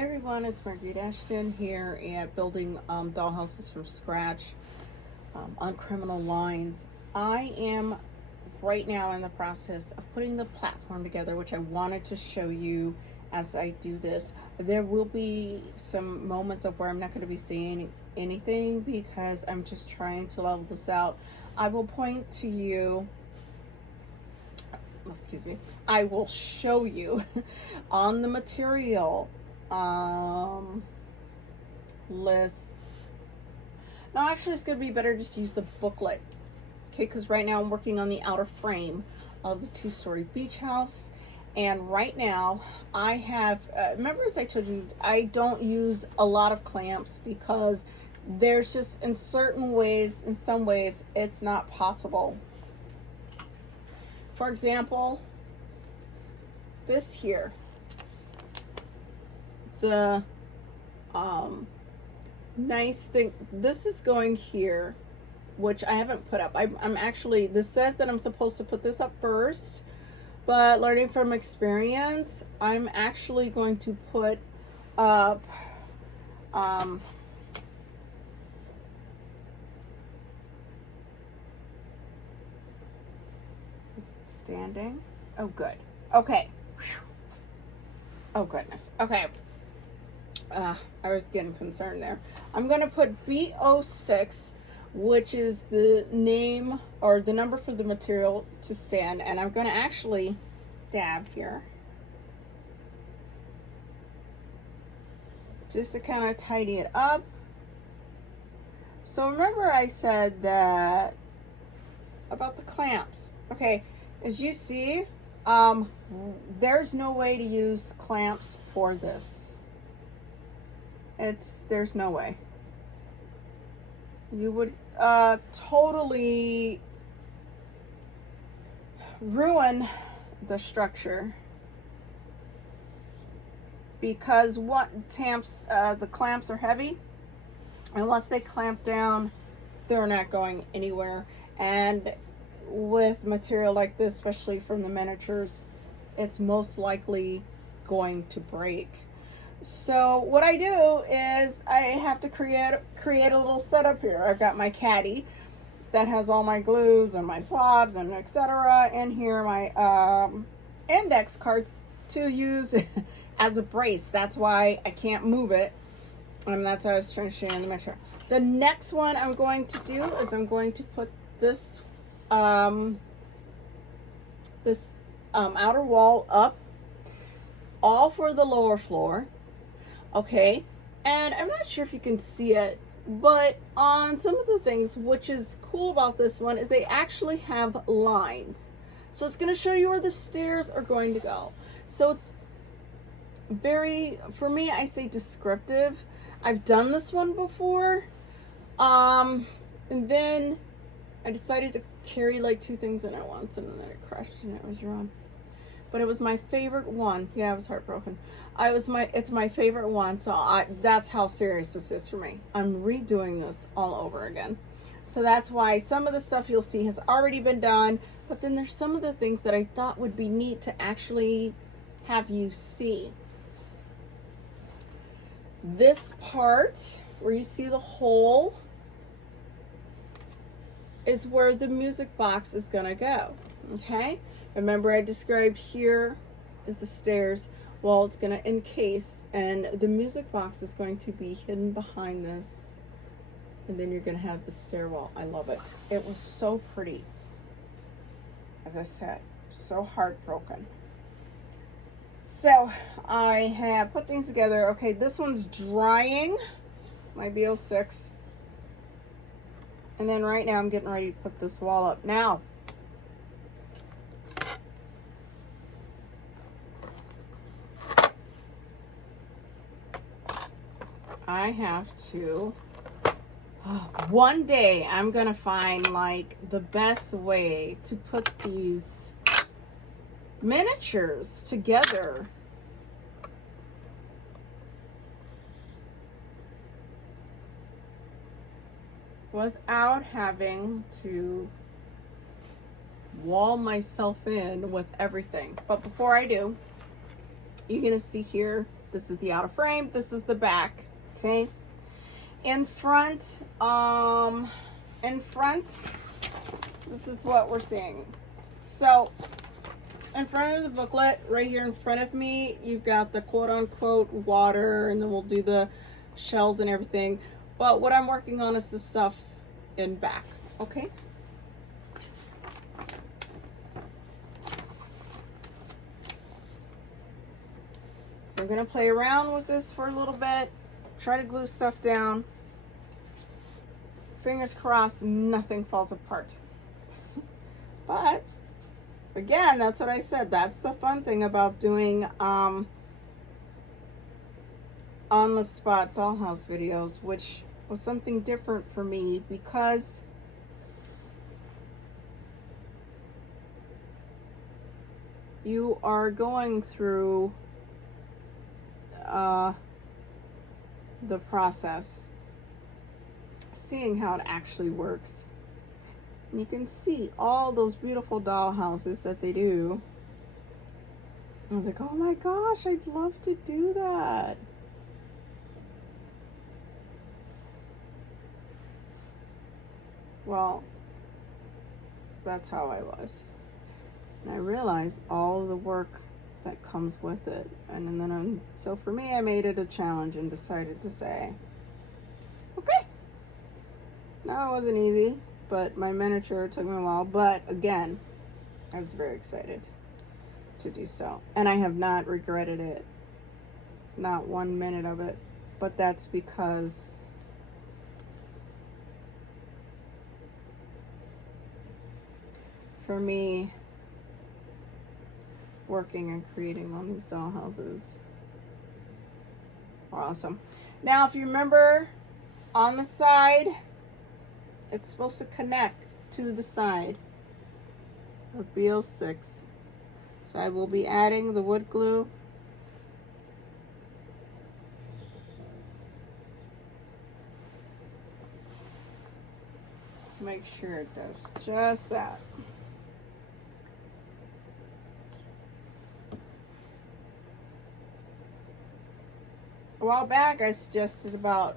Hi everyone, it's Marguerite Ashton here at building dollhouses from scratch on criminal lines. I am right now in the process of putting the platform together, which I wanted to show you as I do this. There will be some moments of where I'm not going to be seeing anything because I'm just trying to level this out. I will point to you, excuse me, I will show you on the material list. No, actually it's going to be better just to use the booklet, okay, because right now I'm working on the outer frame of the 2-story beach house. And right now I have remember, as I told you, I don't use a lot of clamps because there's just, in some ways it's not possible. For example, this here, the nice thing, this is going here, which I haven't put up. I'm actually, this says that I'm supposed to put this up first, but learning from experience, I'm actually going to put up is it standing? Oh good. Okay. Whew. Oh goodness. Okay. I was getting concerned there. I'm going to put B06, which is the name or the number for the material to stand. And I'm going to actually dab here just to kind of tidy it up. So remember I said that about the clamps. Okay, as you see, there's no way to use clamps for this. There's no way. You would totally ruin the structure because the clamps are heavy. Unless they clamp down, they're not going anywhere. And with material like this, especially from the miniatures, it's most likely going to break. So what I do is I have to create a little setup here. I've got my caddy that has all my glues and my swabs and etc. And here my index cards to use as a brace. That's why I can't move it. And that's what I was trying to show you in the picture. The next one I'm going to do is I'm going to put this outer wall up, all for the lower floor. Okay, and I'm not sure if you can see it, but on some of the things, which is cool about this one, is they actually have lines. So it's going to show you where the stairs are going to go. So it's very, for me, I say descriptive. I've done this one before, and then I decided to carry like 2 things in at once, and then it crashed and it was wrong. But it was my favorite one. Yeah, I was heartbroken. It's my favorite one. So that's how serious this is for me. I'm redoing this all over again. So that's why some of the stuff you'll see has already been done. But then there's some of the things that I thought would be neat to actually have you see. This part where you see the hole is where the music box is gonna go. Okay, remember I described here is the stairs. Well, it's gonna encase, and the music box is going to be hidden behind this, and then you're gonna have the stairwell. I love it. It was so pretty. As I said, so heartbroken. So I have put things together. Okay, this one's drying, my B06. And then right now I'm getting ready to put this wall up. Now, I have to, one day I'm gonna find like the best way to put these miniatures together without having to wall myself in with everything. But before I do, you're gonna see here This is the outer frame. This is the back. Okay. In front, this is what we're seeing. So in front of the booklet, right here in front of me, you've got the quote unquote water, and then we'll do the shells and everything. But what I'm working on is the stuff in back. Okay. So I'm going to play around with this for a little bit, try to glue stuff down. Fingers crossed nothing falls apart. But again, that's what I said. That's the fun thing about doing on the spot dollhouse videos, which was something different for me because you are going through the process, seeing how it actually works. And you can see all those beautiful dollhouses that they do. I was like, oh my gosh, I'd love to do that. Well, that's how I was. And I realized all of the work that comes with it. And then so for me, I made it a challenge and decided to say, okay. No, it wasn't easy, but my miniature took me a while. But again, I was very excited to do so. And I have not regretted it. Not 1 minute of it. But that's because for me, working and creating on these dollhouses are awesome. Now, if you remember, on the side, it's supposed to connect to the side of B06. So I will be adding the wood glue. To make sure it does just that. A while back, I suggested about,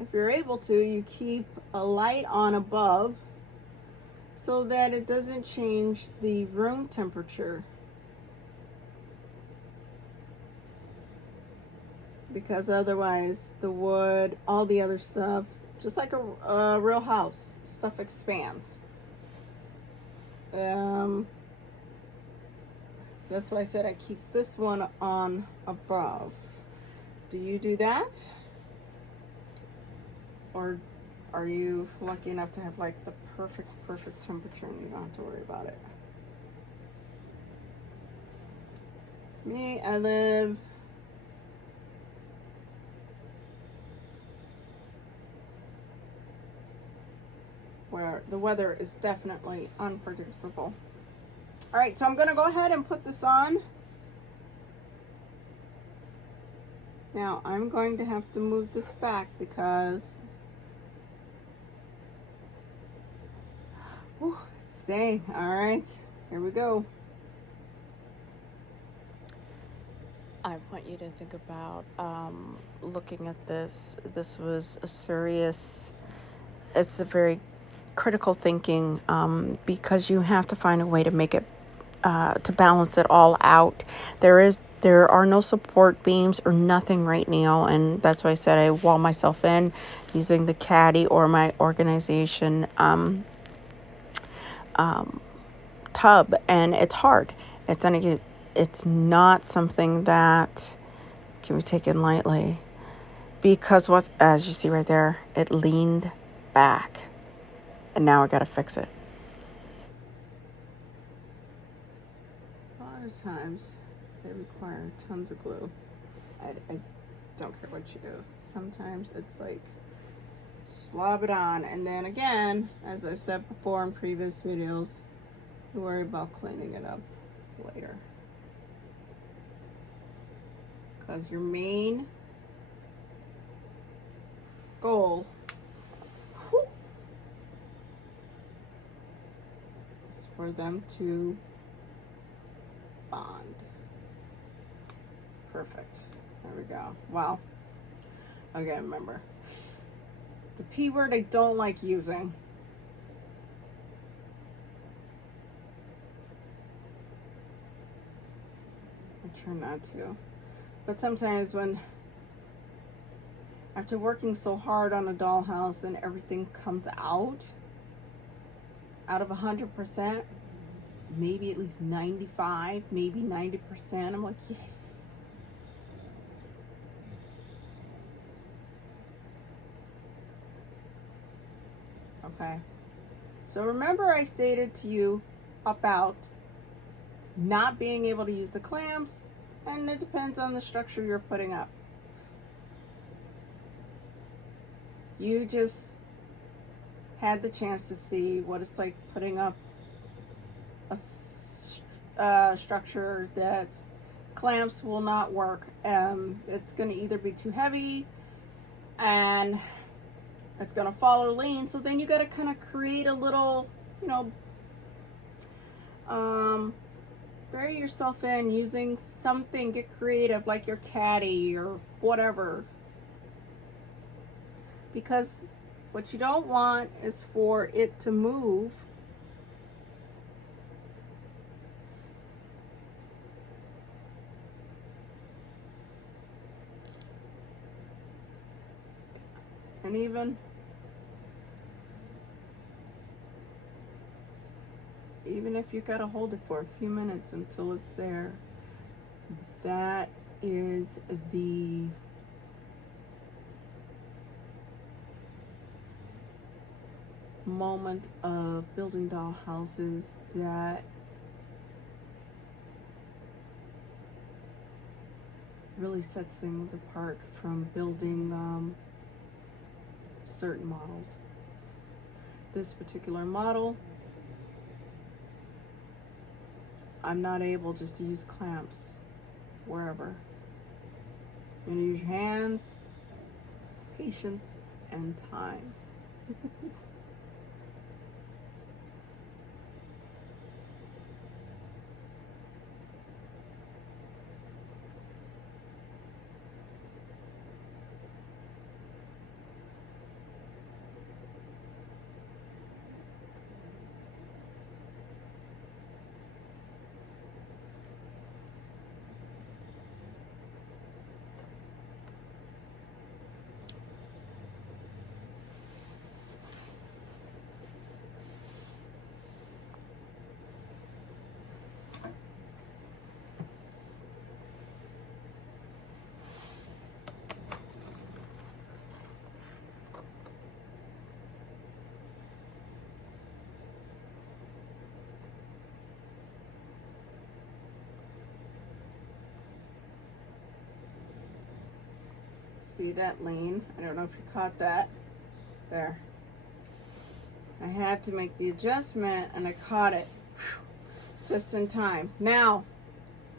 if you're able to, you keep a light on above so that it doesn't change the room temperature. Because otherwise, the wood, all the other stuff, just like a real house, stuff expands. That's why I said I keep this one on above. Do you do that? Or are you lucky enough to have like the perfect temperature and you don't have to worry about it? Me, I live where the weather is definitely unpredictable. All right, so I'm gonna go ahead and put this on. Now I'm going to have to move this back because it's staying. All right, here we go. I want you to think about looking at this. This was a serious, it's a very critical thinking because you have to find a way to make it to balance it all out. There are no support beams or nothing right now, and that's why I said I wall myself in using the caddy or my organization tub, and it's hard. It's not something that can be taken lightly because as you see right there, it leaned back, and now I gotta fix it. A lot of times they require tons of glue. I don't care what you do. Sometimes it's like slob it on, and then again, as I've said before in previous videos, you worry about cleaning it up later. Because your main goal is for them to bond. Perfect. There we go. Wow. Okay, remember. The P word I don't like using. I try not to. But sometimes when, after working so hard on a dollhouse and everything comes out of 100%, maybe at least 95, maybe 90%, I'm like, yes. Okay. So remember I stated to you about not being able to use the clamps, and it depends on the structure you're putting up. You just had the chance to see what it's like putting up a structure that clamps will not work. It's going to either be too heavy and it's going to fall or lean, so then you got to kind of create a little, you know, bury yourself in using something, get creative, like your caddy or whatever. Because what you don't want is for it to move and even if you gotta hold it for a few minutes until it's there, that is the moment of building doll houses that really sets things apart from building certain models. This particular model, I'm not able just to use clamps wherever. You use your hands, patience, and time. See that lean? I don't know if you caught that. There. I had to make the adjustment and I caught it just in time. Now,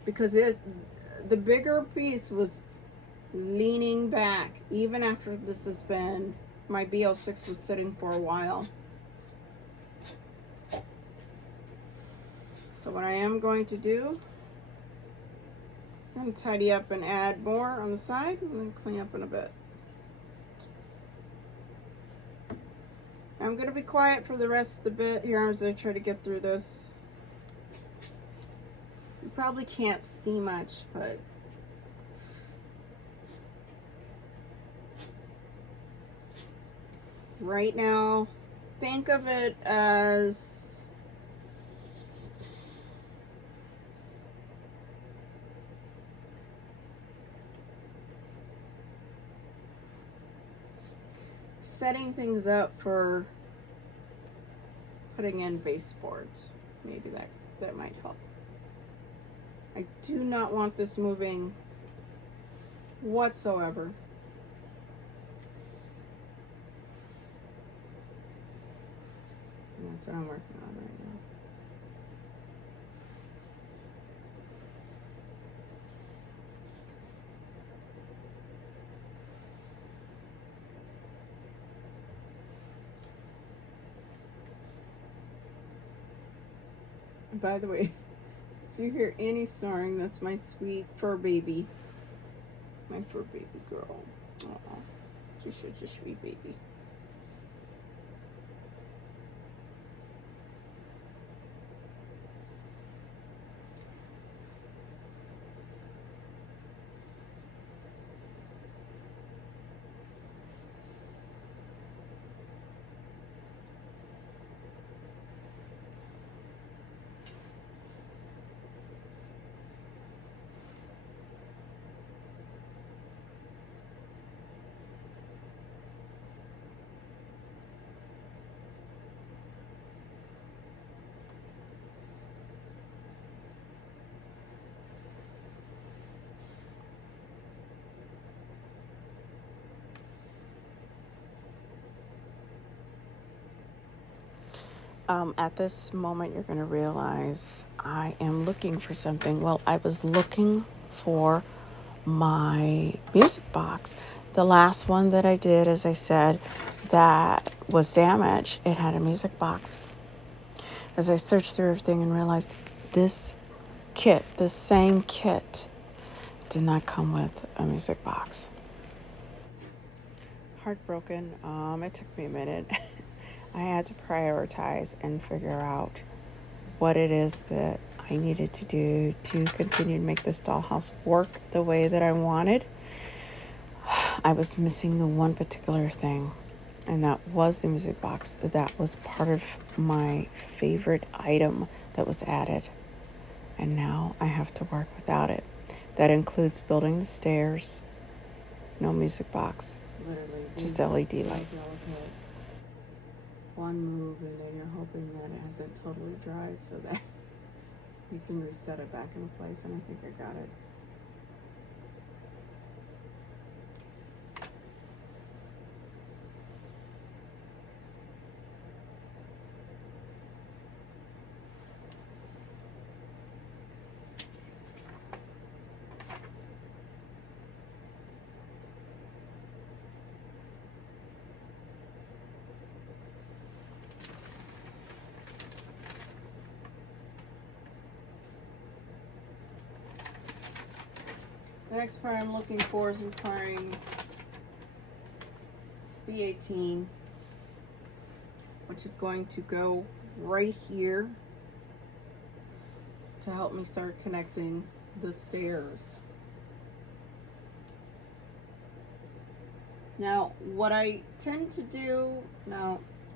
because the bigger piece was leaning back, even after this has been, my BO6 was sitting for a while. So what I am going to do, I'm going to tidy up and add more on the side and then clean up in a bit. I'm going to be quiet for the rest of the bit here as I try to get through this. You probably can't see much, but right now, think of it as setting things up for putting in baseboards. Maybe that might help. I do not want this moving whatsoever. And that's what I'm working on right now. By the way, if you hear any snoring, that's my sweet fur baby. My fur baby girl. Aw, she's such a sweet baby. At this moment, you're going to realize I am looking for something. Well, I was looking for my music box. The last one that I did, as I said, that was damaged. It had a music box. As I searched through everything and realized this same kit, did not come with a music box. Heartbroken. It took me a minute. I had to prioritize and figure out what it is that I needed to do to continue to make this dollhouse work the way that I wanted. I was missing the one particular thing, and that was the music box. That was part of my favorite item that was added, and now I have to work without it. That includes building the stairs, no music box, literally just LED lights. One move, and then you're hoping that it hasn't totally dried so that you can reset it back in place, and I think I got it. The next part I'm looking for is requiring B18, which is going to go right here to help me start connecting the stairs. Now, what I tend to do,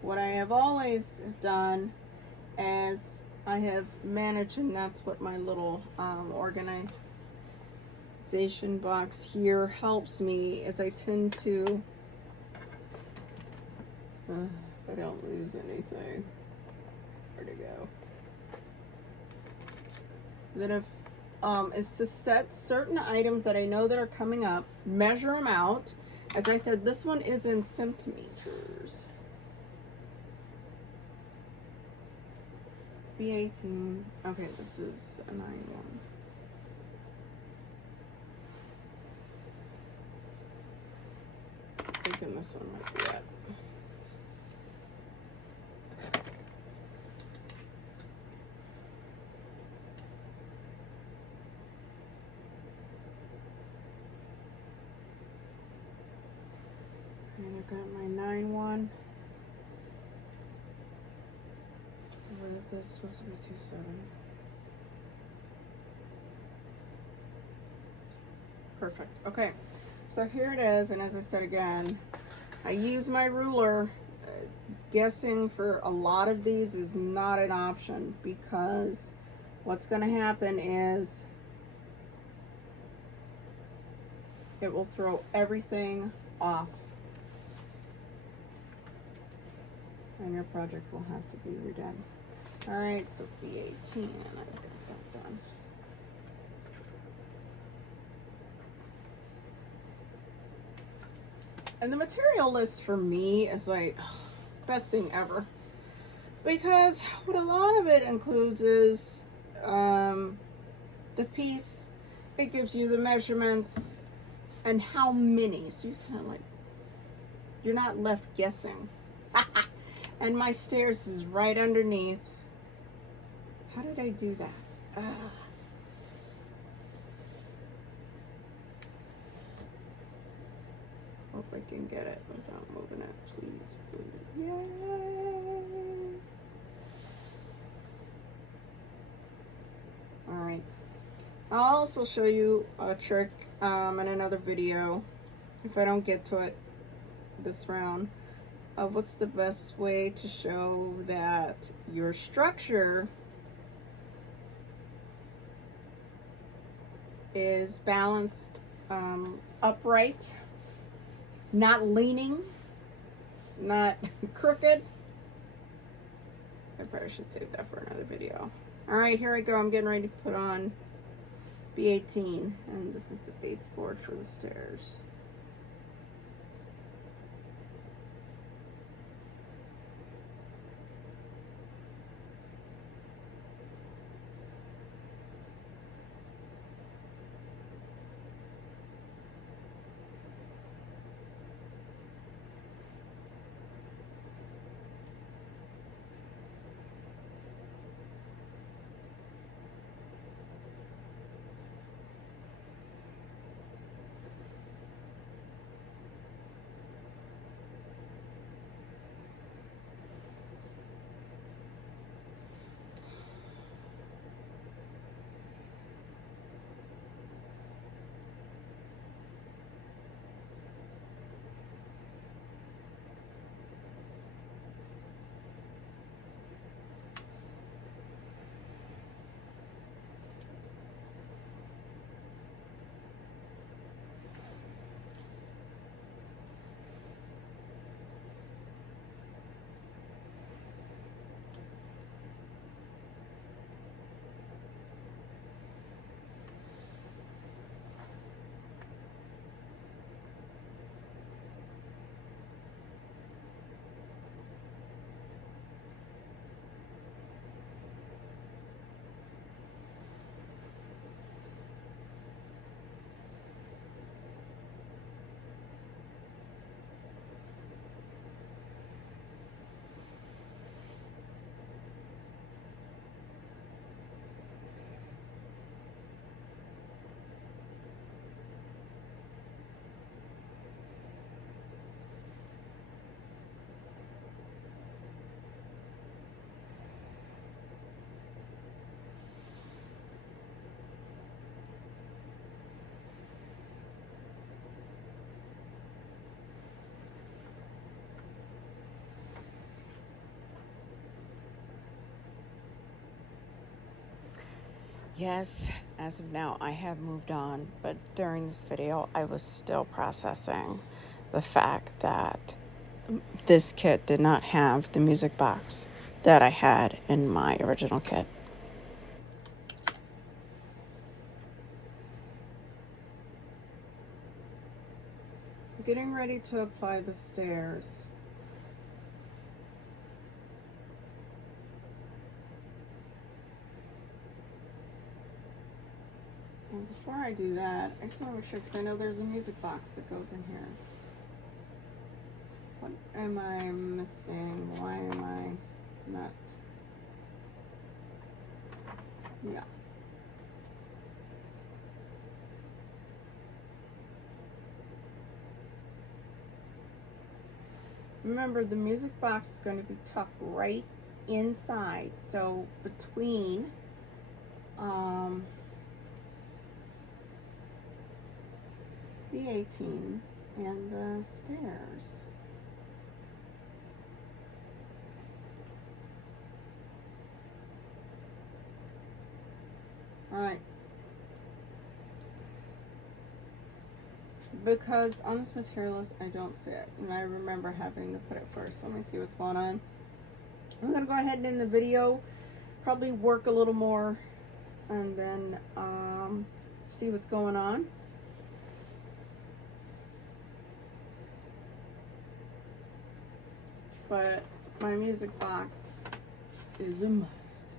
what I have always done as I have managed, and that's what my little organization box here helps me, is I tend to, I don't lose anything, where'd it go? Then is to set certain items that I know that are coming up, measure them out. As I said, this one is in centimeters. B18, okay, this is a 9-1. Thinking this one might be it. And I've got my 9-1. With this supposed to be 2-7. Perfect. Okay. So here it is, and as I said again, I use my ruler. Guessing for a lot of these is not an option, because what's going to happen is it will throw everything off, and your project will have to be redone. All right, so B18, I've got that done. And the material list for me is like best thing ever, because what a lot of it includes is the piece. It gives you the measurements and how many, so you kind of like, you're not left guessing. And my stairs is right underneath. How did I do that? if I can get it without moving it. Please, please. Yay! Alright. I'll also show you a trick in another video, if I don't get to it this round, of what's the best way to show that your structure is balanced, upright, not leaning, not crooked. I probably should save that for another video. All right, here I go. I'm getting ready to put on B18, and this is the baseboard for the stairs. Yes, as of now, I have moved on, but during this video, I was still processing the fact that this kit did not have the music box that I had in my original kit. I'm getting ready to apply the stairs. And before I do that, I just want to make sure, because I know there's a music box that goes in here. What am I missing? Why am I not? Yeah. Remember, the music box is going to be tucked right inside, so between B18 and the stairs. All right. Because on this materialist, I don't see it, and I remember having to put it first. So let me see what's going on. I'm gonna go ahead and end the video, probably work a little more, and then see what's going on. But my music box is a must.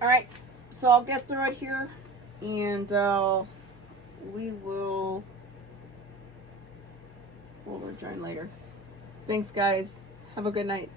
All right, so I'll get through it here, and we'll rejoin later. Thanks, guys. Have a good night.